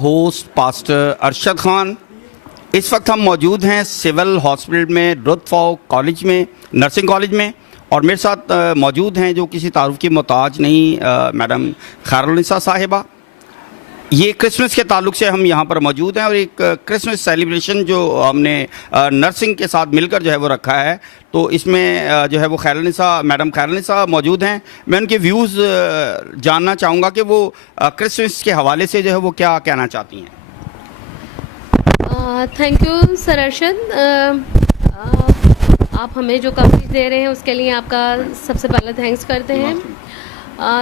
Host pastor Arshad Khan. इस वक्त हम मौजूद हैं सिविल हॉस्पिटल में, रुतफ़ा कॉलेज में, नर्सिंग कॉलेज में, और मेरे साथ मौजूद हैं जो किसी तारुफ की मोहताज नहीं, मैडम खैरुलनिसा साहिबा। ये क्रिसमस के ताल्लुक से हम यहाँ पर मौजूद हैं और एक क्रिसमस सेलिब्रेशन जो हमने नर्सिंग के साथ मिलकर जो है वो रखा है, तो इसमें जो है वो मैडम खैरुलनिसा मौजूद हैं। मैं उनके व्यूज़ जानना चाहूँगा कि वो क्रिसमस के हवाले से जो है वो क्या कहना चाहती हैं। थैंक यू सर अरशद, आप हमें जो कवरेज दे रहे हैं उसके लिए आपका सबसे पहले थैंक्स करते हैं।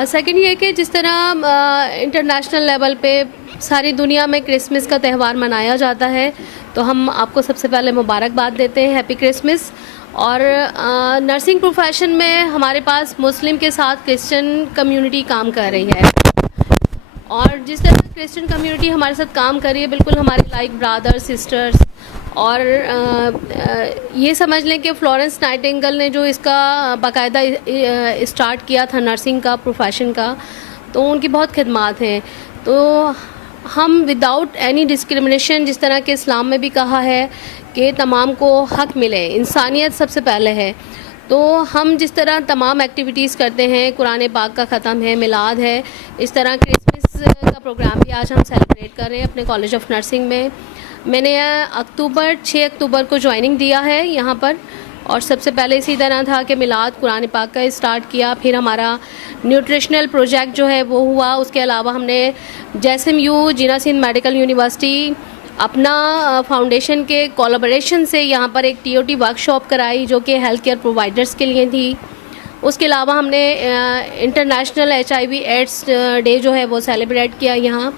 सेकंड ये कि जिस तरह इंटरनेशनल लेवल पे सारी दुनिया में क्रिसमस का त्यौहार मनाया जाता है, तो हम आपको सबसे पहले मुबारकबाद देते हैं, हैप्पी क्रिसमस। और नर्सिंग प्रोफेशन में हमारे पास मुस्लिम के साथ क्रिश्चियन कम्युनिटी काम कर रही है, और जिस तरह क्रिश्चियन कम्युनिटी हमारे साथ काम कर रही है, बिल्कुल हमारे लाइक ब्रदर्स सिस्टर्स। और ये समझ लें कि फ्लोरेंस नाइटिंगेल ने जो इसका बाकायदा स्टार्ट किया था नर्सिंग का प्रोफेशन का, तो उनकी बहुत खिदमात हैं। तो हम विदाउट एनी डिस्क्रिमिनेशन, जिस तरह के इस्लाम में भी कहा है कि तमाम को हक मिले, इंसानियत सबसे पहले है, तो हम जिस तरह तमाम एक्टिविटीज़ करते हैं, कुरान पाक का ख़त्म है, मिलाद है, इस तरह क्रिसमस का प्रोग्राम भी आज हम सेलिब्रेट कर रहे हैं अपने कॉलेज ऑफ नर्सिंग में। मैंने 6 अक्टूबर को ज्वाइनिंग दिया है यहाँ पर, और सबसे पहले इसी तरह था कि मिलाद कुरान पाक का स्टार्ट किया, फिर हमारा न्यूट्रिशनल प्रोजेक्ट जो है वो हुआ। उसके अलावा हमने JSMU जिना सिंध मेडिकल यूनिवर्सिटी अपना फाउंडेशन के कोलैबोरेशन से यहाँ पर एक TOT वर्कशॉप कराई जो कि हेल्थ केयर प्रोवाइडर्स के लिए थी। उसके अलावा हमने इंटरनेशनल HIV एड्स डे जो है वो सेलिब्रेट किया यहाँ,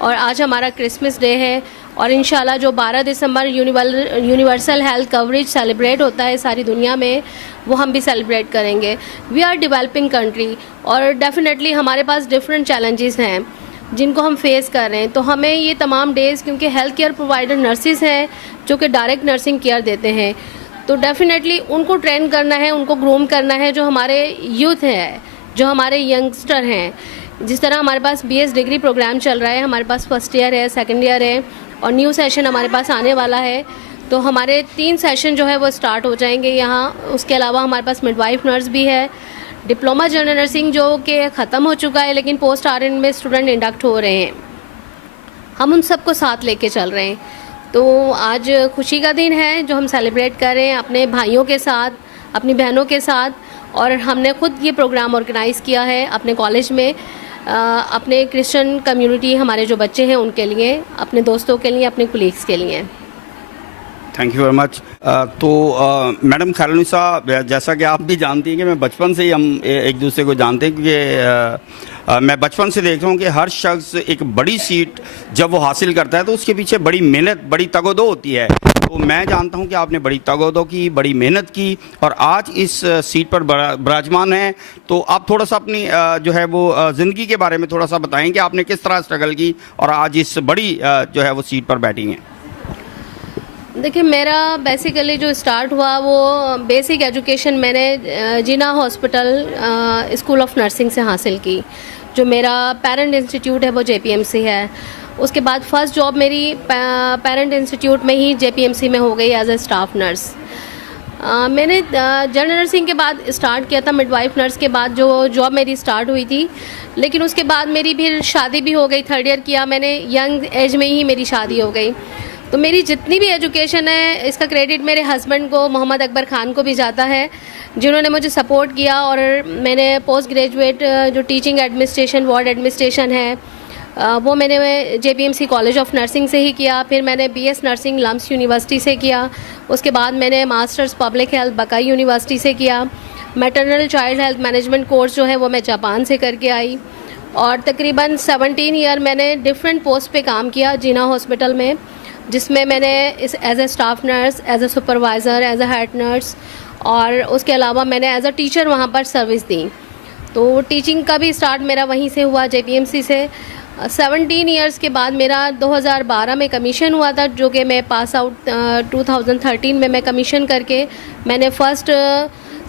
और आज हमारा क्रिसमस डे है। और इंशाल्लाह जो 12 दिसंबर यूनिवर्सल हेल्थ कवरेज सेलिब्रेट होता है सारी दुनिया में, वो हम भी सेलिब्रेट करेंगे। वी आर डेवलपिंग कंट्री, और डेफिनेटली हमारे पास डिफरेंट चैलेंजेस हैं जिनको हम फेस कर रहे हैं। तो हमें ये तमाम डेज़, क्योंकि हेल्थ केयर प्रोवाइडर नर्सिस हैं जो कि डायरेक्ट नर्सिंग केयर देते हैं, तो डेफिनेटली उनको ट्रेन करना है, उनको ग्रूम करना है, जो हमारे यूथ है, जो हमारे यंगस्टर हैं। जिस तरह हमारे पास BS डिग्री प्रोग्राम चल रहा है, हमारे पास फर्स्ट ईयर है, सेकंड ईयर है, और न्यू सेशन हमारे पास आने वाला है, तो हमारे 3 सेशन जो है वो स्टार्ट हो जाएंगे यहाँ। उसके अलावा हमारे पास मिडवाइफ नर्स भी है, डिप्लोमा जनरल नर्सिंग जो कि ख़त्म हो चुका है, लेकिन पोस्ट RN में स्टूडेंट इंडक्ट हो रहे हैं। हम उन सबको साथ लेके चल रहे हैं। तो आज खुशी का दिन है जो हम सेलिब्रेट कर रहे हैं अपने भाइयों के साथ, अपनी बहनों के साथ, और हमने ख़ुद ये प्रोग्राम ऑर्गेनाइज़ किया है अपने कॉलेज में, अपने क्रिश्चियन कम्युनिटी, हमारे जो बच्चे हैं उनके लिए, अपने दोस्तों के लिए, अपने कुलीग्स के लिए। Thank you very much. तो मैडम खैरुलनिसा, जैसा कि आप भी जानती हैं कि मैं बचपन से ही हम एक दूसरे को जानते हैं, क्योंकि मैं बचपन से देख रहा हूँ कि हर शख्स एक बड़ी सीट जब वो हासिल करता है तो उसके पीछे बड़ी मेहनत, बड़ी तगोदो होती है। तो मैं जानता हूँ कि आपने बड़ी तगोदो की, बड़ी मेहनत की, और आज इस सीट पर विराजमान हैं। तो आप थोड़ा सा अपनी जो है वो ज़िंदगी के बारे में थोड़ा सा बताएं कि आपने किस तरह स्ट्रगल की और आज इस बड़ी जो है वो सीट पर बैठी हैं। देखिए, मेरा बेसिकली जो स्टार्ट हुआ वो बेसिक एजुकेशन मैंने जिना हॉस्पिटल स्कूल ऑफ नर्सिंग से हासिल की। जो मेरा पेरेंट इंस्टीट्यूट है वो JPMC है। उसके बाद फर्स्ट जॉब मेरी पेरेंट इंस्टीट्यूट में ही JPMC में हो गई एज ए स्टाफ नर्स। मैंने जनरल नर्सिंग के बाद स्टार्ट किया था, मिडवाइफ नर्स के बाद जो जॉब मेरी स्टार्ट हुई थी, लेकिन उसके बाद मेरी फिर शादी भी हो गई। 3rd ईयर किया मैंने, यंग एज में ही मेरी शादी हो गई। तो मेरी जितनी भी एजुकेशन है, इसका क्रेडिट मेरे हस्बैंड को, मोहम्मद अकबर ख़ान को भी जाता है, जिन्होंने मुझे सपोर्ट किया। और मैंने पोस्ट ग्रेजुएट जो टीचिंग एडमिनिस्ट्रेशन, वार्ड एडमिनिस्ट्रेशन है, वो मैंने JPMC कॉलेज ऑफ नर्सिंग से ही किया। फिर मैंने BS नर्सिंग लम्स यूनिवर्सिटी से किया। उसके बाद मैंने मास्टर्स पब्लिक हेल्थ बकाई यूनिवर्सिटी से किया। Maternal child health management course जो है वो मैं जापान से करके आई। और तकरीबन 17 ईयर मैंने डिफरेंट पोस्ट पे काम किया जिना हॉस्पिटल में, जिसमें मैंने as a staff nurse, as a supervisor, as a head nurse, और उसके अलावा मैंने एज अ टीचर वहाँ पर सर्विस दी। तो टीचिंग का भी स्टार्ट मेरा वहीं से हुआ, JPMC से। 17 ईयर्स के बाद मेरा 2012 में कमीशन हुआ था, जो कि मैं पास आउट 2013 में मैं कमीशन करके मैंने फ़र्स्ट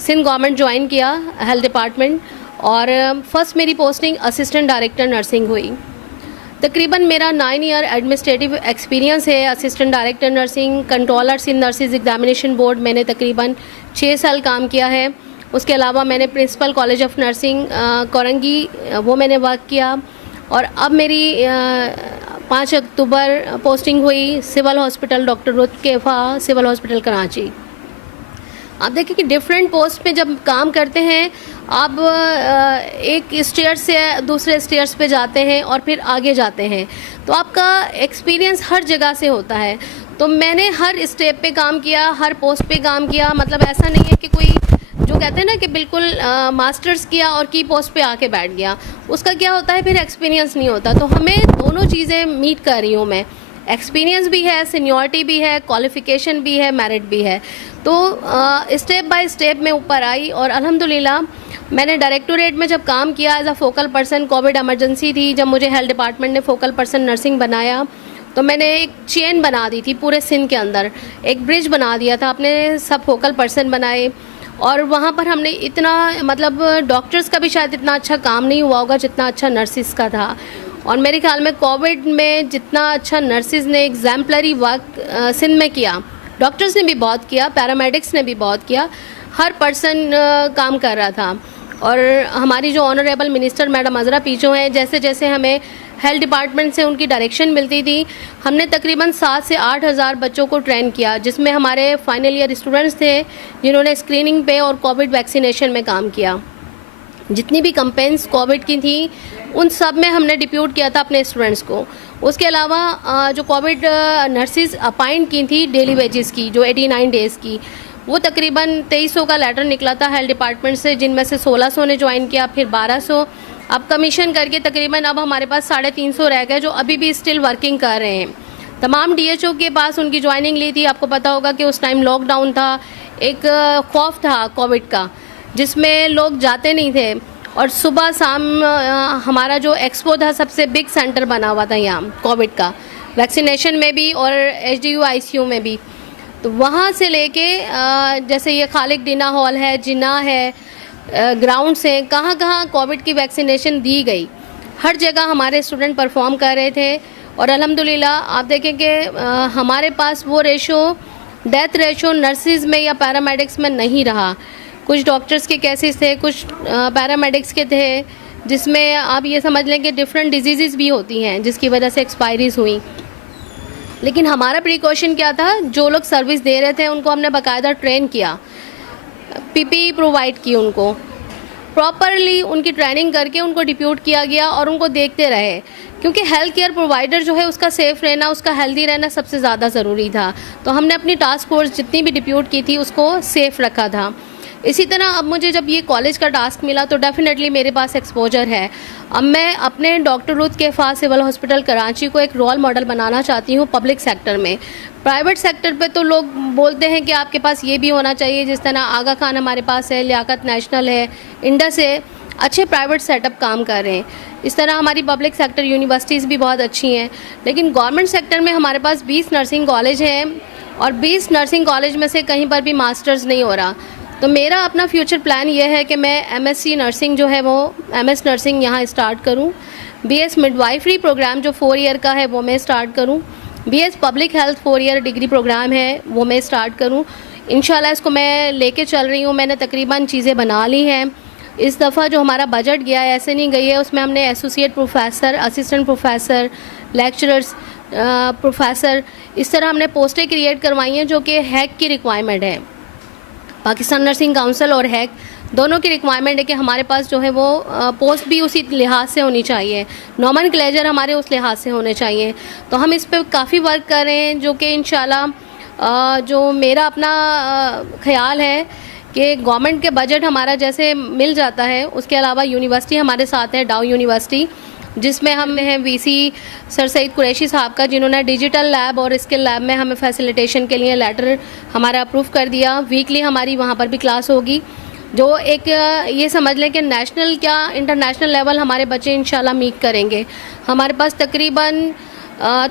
सिंध गवर्नमेंट ज्वाइन किया हेल्थ डिपार्टमेंट, और फर्स्ट मेरी पोस्टिंग असिस्टेंट डायरेक्टर नर्सिंग हुई। तकरीबन मेरा 9 ईयर एडमिनिस्ट्रेटिव एक्सपीरियंस है। असिस्टेंट डायरेक्टर नर्सिंग, कंट्रोलर्स इन नर्सिस एग्जामिनेशन बोर्ड मैंने तकरीबन 6 साल काम किया है। उसके अलावा मैंने principal college of nursing Korangi वो मैंने वर्क किया। और अब मेरी 5 अक्टूबर पोस्टिंग हुई civil hospital doctor Ruth K Pfau civil hospital Karachi. आप देखिए कि डिफरेंट पोस्ट पे जब काम करते हैं आप एक स्टेयर से दूसरे स्टेयर्स पे जाते हैं और फिर आगे जाते हैं, तो आपका एक्सपीरियंस हर जगह से होता है। तो मैंने हर स्टेप पे काम किया, हर पोस्ट पे काम किया। मतलब ऐसा नहीं है कि कोई जो कहते हैं ना कि बिल्कुल मास्टर्स किया और की पोस्ट पे आके बैठ गया, उसका क्या होता है फिर एक्सपीरियंस नहीं होता। तो हमें दोनों चीज़ें मीट कर रही हूँ मैं, एक्सपीरियंस भी है, सीनियरिटी भी है, क्वालिफ़िकेशन भी है, मेरिट भी है। तो स्टेप बाय स्टेप मैं ऊपर आई और अल्हम्दुलिल्लाह मैंने डायरेक्टोरेट में जब काम किया as a focal person, covid emergency थी जब मुझे हेल्थ डिपार्टमेंट ने फोकल पर्सन नर्सिंग बनाया, तो मैंने एक चेन बना दी थी पूरे सिंध के अंदर, एक ब्रिज बना दिया था, अपने सब फोकल पर्सन बनाए। और वहाँ पर हमने इतना मतलब डॉक्टर्स का भी शायद इतना अच्छा काम नहीं हुआ होगा जितना अच्छा नर्सिस का था। और मेरे ख्याल में कोविड में जितना अच्छा नर्सिस ने एग्जाम्पलरी वर्क सिंध में किया, डॉक्टर्स ने भी बहुत किया, पैरामेडिक्स ने भी बहुत किया, हर पर्सन काम कर रहा था। और हमारी जो ऑनरेबल मिनिस्टर मैडम अजरा पीछो हैं, जैसे जैसे हमें हेल्थ डिपार्टमेंट से उनकी डायरेक्शन मिलती थी, हमने तकरीबन 7 से 8 हज़ार बच्चों को ट्रेन किया, जिसमें हमारे फाइनल ईयर स्टूडेंट्स थे जिन्होंने स्क्रीनिंग पे और कोविड वैक्सीनेशन में काम किया। जितनी भी कंपेन्स कोविड की थी उन सब में हमने डिप्यूट किया था अपने स्टूडेंट्स को। उसके अलावा जो कोविड नर्सिस अपॉइंट की थी डेली वेजेस की, जो 89 डेज़ की, वो तकरीबन 2300 का लेटर निकला था हेल्थ डिपार्टमेंट से, जिनमें से 1600 ने ज्वाइन किया, फिर 1200 अब कमीशन करके तकरीबन अब हमारे पास 350 रह गए जो अभी भी स्टिल वर्किंग कर रहे हैं। तमाम DHO के पास उनकी ज्वाइनिंग ली थी। आपको पता होगा कि उस टाइम लॉकडाउन था, एक खौफ था कोविड का जिसमें लोग जाते नहीं थे। और सुबह शाम हमारा जो एक्सपो था सबसे बिग सेंटर बना हुआ था यहाँ कोविड का, वैक्सीनेशन में भी और HDU ICU में भी। तो वहाँ से लेके जैसे ये खालिक डिना हॉल है, जिना है, ग्राउंड से कहाँ कहाँ कोविड की वैक्सीनेशन दी गई, हर जगह हमारे स्टूडेंट परफॉर्म कर रहे थे। और अल्हम्दुलिल्लाह आप देखें कि हमारे पास वो डेथ रेशो नर्सिस में या पैरामेडिक्स में नहीं रहा। कुछ डॉक्टर्स के केसेस थे, कुछ पैरामेडिक्स के थे, जिसमें आप ये समझ लें कि डिफरेंट डिजीज़ भी होती हैं जिसकी वजह से एक्सपायरीज हुई। लेकिन हमारा प्रिकॉशन क्या था, जो लोग सर्विस दे रहे थे उनको हमने बाकायदा ट्रेन किया, PPE प्रोवाइड की, उनको प्रॉपरली उनकी ट्रेनिंग करके उनको डिप्यूट किया गया और उनको देखते रहे, क्योंकि हेल्थ केयर प्रोवाइडर जो है उसका सेफ़ रहना, उसका हेल्दी रहना सबसे ज़्यादा ज़रूरी था। तो हमने अपनी टास्क फोर्स जितनी भी डिप्यूट की थी उसको सेफ़ रखा था। इसी तरह अब मुझे जब ये कॉलेज का टास्क मिला तो डेफिनेटली मेरे पास एक्सपोजर है। अब मैं अपने doctor Ruth K Pfau civil hospital Karachi को एक रोल मॉडल बनाना चाहती हूँ पब्लिक सेक्टर में। प्राइवेट सेक्टर पे तो लोग बोलते हैं कि आपके पास ये भी होना चाहिए, जिस तरह आगा खान हमारे पास है, लियाकत नेशनल है, इंडस है, अच्छे प्राइवेट सेटअप काम कर रहे हैं। इस तरह हमारी पब्लिक सेक्टर यूनिवर्सिटीज़ भी बहुत अच्छी हैं। लेकिन गवर्नमेंट सेक्टर में हमारे पास 20 नर्सिंग कॉलेज हैं और 20 नर्सिंग कॉलेज में से कहीं पर भी मास्टर्स नहीं हो रहा। तो मेरा अपना फ्यूचर प्लान ये है कि मैं MSc नर्सिंग जो है वो MS नर्सिंग यहाँ स्टार्ट करूँ, BS मिडवाइफरी प्रोग्राम जो 4 ईयर का है वो मैं स्टार्ट करूँ, BS public health 4 year degree programme है वो मैं स्टार्ट करूँ। इंशाल्लाह इसको मैं लेके चल रही हूँ। मैंने तकरीबन चीज़ें बना ली हैं। इस दफ़ा जो हमारा बजट गया है ऐसे नहीं गई है, उसमें हमने associate professor, assistant professor, lecturers, professor, इस तरह हमने पोस्टें क्रिएट करवाई हैं जो कि हैक की रिक्वायरमेंट है। पाकिस्तान नर्सिंग काउंसिल और हैक दोनों की रिक्वायरमेंट है कि हमारे पास जो है वो पोस्ट भी उसी लिहाज से होनी चाहिए, नॉमेनक्लेचर हमारे उस लिहाज से होने चाहिए। तो हम इस पर काफ़ी वर्क कर रहे हैं, जो कि इंशाल्लाह जो मेरा अपना ख्याल है कि गवर्नमेंट के बजट हमारा जैसे मिल जाता है, उसके अलावा यूनिवर्सिटी हमारे साथ है, डाउ यूनिवर्सिटी, जिसमें हम हैं VC सर सईद कुरैशी साहब का, जिन्होंने डिजिटल लैब और स्किल लैब में हमें फैसिलिटेशन के लिए लेटर हमारा अप्रूव कर दिया। वीकली हमारी वहाँ पर भी क्लास होगी, जो एक ये समझ लें कि नेशनल क्या इंटरनेशनल लेवल हमारे बच्चे इंशाल्लाह मीट करेंगे। हमारे पास तकरीबन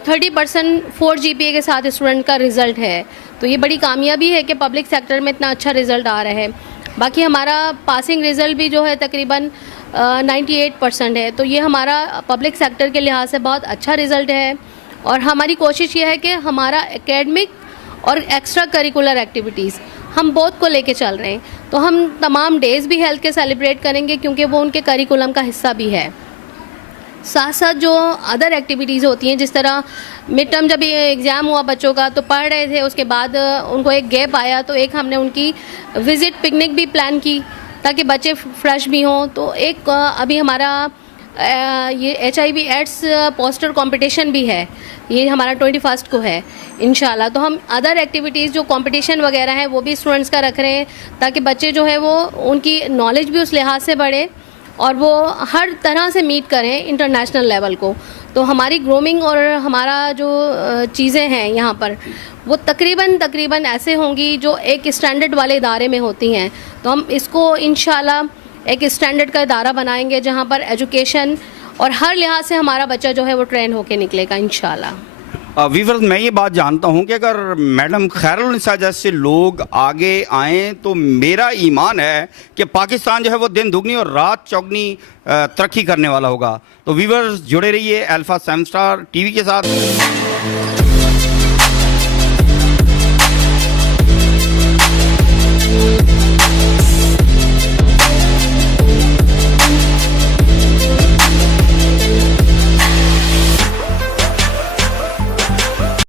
30% 4 GPA के साथ स्टूडेंट का रिज़ल्ट है, तो ये बड़ी कामयाबी है कि पब्लिक सेक्टर में इतना अच्छा रिज़ल्ट आ रहा है। बाकी हमारा पासिंग रिज़ल्ट भी जो है तकरीबन 98% है। तो ये हमारा पब्लिक सेक्टर के लिहाज से बहुत अच्छा रिज़ल्ट है। और हमारी कोशिश ये है कि हमारा एकेडमिक और एक्स्ट्रा करिकुलर एक्टिविटीज़ हम बोथ को लेके चल रहे हैं। तो हम तमाम डेज़ भी हेल्थ के सेलिब्रेट करेंगे क्योंकि वो उनके करिकुलम का हिस्सा भी है। साथ साथ जो अदर एक्टिविटीज़ होती हैं, जिस तरह मिड टर्म जब ये एग्ज़ाम हुआ बच्चों का तो पढ़ रहे थे, उसके बाद उनको एक गैप आया, तो एक हमने उनकी विज़िट पिकनिक भी प्लान की ताकि बच्चे फ्रेश भी हों। तो एक अभी हमारा ये HIV एड्स पोस्टर कंपटीशन भी है, ये हमारा 21 को है इंशाल्लाह। तो हम अदर एक्टिविटीज़ जो कंपटीशन वगैरह हैं वो भी स्टूडेंट्स का रख रहे हैं ताकि बच्चे जो है वो उनकी नॉलेज भी उस लिहाज से बढ़े और वो हर तरह से मीट करें इंटरनेशनल लेवल को। तो हमारी ग्रूमिंग और हमारा जो चीज़ें हैं यहाँ पर वो तकरीबन ऐसे होंगी जो एक स्टैंडर्ड वाले इदारे में होती हैं। तो हम इसको इंशाल्लाह एक स्टैंडर्ड का इदारा बनाएंगे जहाँ पर एजुकेशन और हर लिहाज से हमारा बच्चा जो है वो ट्रेन होके निकलेगा इंशाल्लाह। वीवर्स, मैं ये बात जानता हूँ कि अगर मैडम खैरुलनिसा जैसे लोग आगे आएँ तो मेरा ईमान है कि पाकिस्तान जो है वो दिन दुगनी और रात चौगनी तरक्की करने वाला होगा। तो वीवर्स जुड़े रहिए अल्फा 7 स्टार TV के साथ।